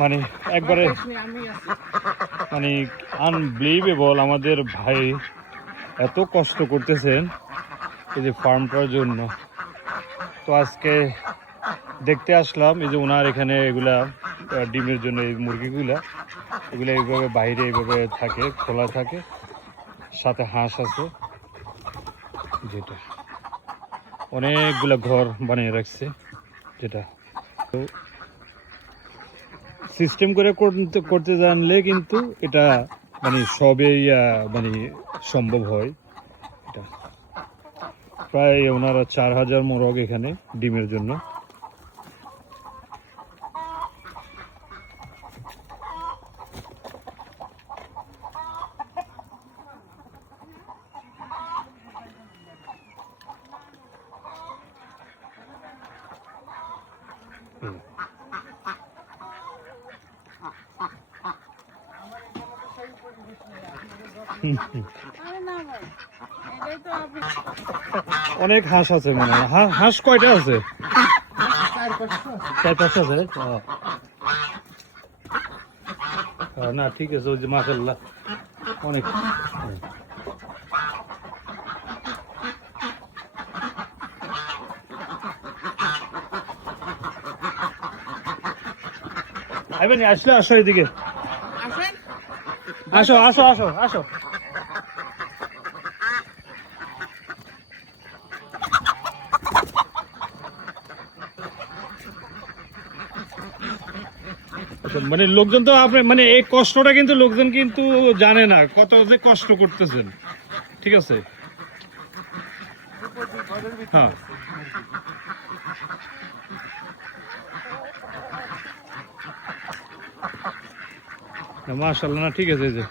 মানে একবারে মানে আনবিলিভেবল। আমাদের ভাই এত কষ্ট করতেছেন এই যে ফার্মটার জন্য। তো আজকে দেখতে আসলাম এই যে ওনার এখানে এগুলা ডিমের জন্য এই মুরগিগুলা এগুলো এইভাবে বাইরে এইভাবে থাকে, খোলা থাকে, সাথে হাঁস আছে, যেটা অনেকগুলা ঘর বানিয়ে রাখছে, যেটা তো সিস্টেম করে করতে জানলে কিন্তু এটা মানে সবেই মানে সম্ভব হয়। এটা প্রায় ওনারা 4000 মোরগ এখানে ডিমের জন্য। অনেক হাঁস আছে মনে হয়। হাঁস কয়টা আছে? 4-5 আছে। না ঠিক আছে, ওই যে মাশাআল্লাহ অনেক। আইবেন, আসলে আসো এদিকে, আসো আসো আসো আসো। মানে লোকজন তো আপনি মানে এই কষ্টটা কিন্তু লোকজন কিন্তু জানে না কত যে কষ্ট করতেছেন। ঠিক আছে, হ্যাঁ মাশাআল্লাহ, না ঠিক আছে। এই যে